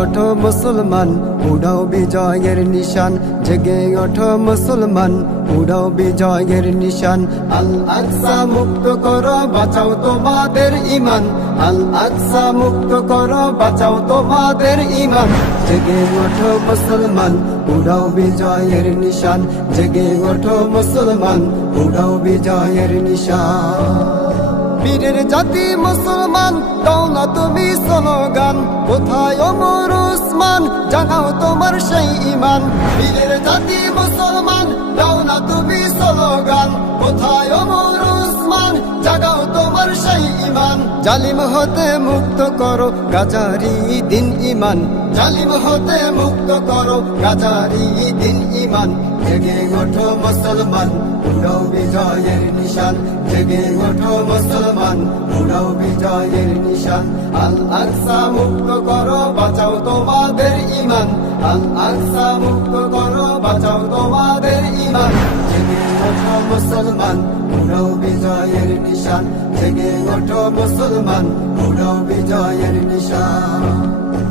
ওঠো মুসলমান, উড়াও বিজয়ের নিশান। জেগে ওঠো মুসলমান, উড়াও বিজয়ের নিশান। আল আকসা মুক্ত করো, বাঁচাও তোমাদের ইমান আল আকসা মুক্ত করো, বাঁচাও তোমাদের ইমান জেগে ওঠো মুসলমান, উড়াও বিজয়ের নিশান। জেগে ওঠো মুসলমান, উড়াও বিজয়ের নিশান। বীরের জাতি মুসলমান দাও না তুমি স্লোগান, কোথায় অমর উসমান, জানাও তোমার সেই ইমান বীরের জাতি মুসলমান দাও না তুমি স্লোগান, কোথায় অমর উসমান, জাগাও জালিম হতে মুক্ত করো, গাজারি দিন ইমান জালিম হতে মুক্ত করো, গাজারি দিন ইমান জেগে ওঠো মুসলমান, উড়াও বিজয়ের নিশান। জেগে ওঠো মুসলমান, উড়াও বিজয়ের নিশান। আল আকসা মুক্ত করো, বাঁচাও তোমাদের ইমান আল আকসা মুক্ত করো মুসলমান পুরো বিজয়ের নিশান জেগে ওঠো মুসলমান পুরো বিজয়ের নিশান।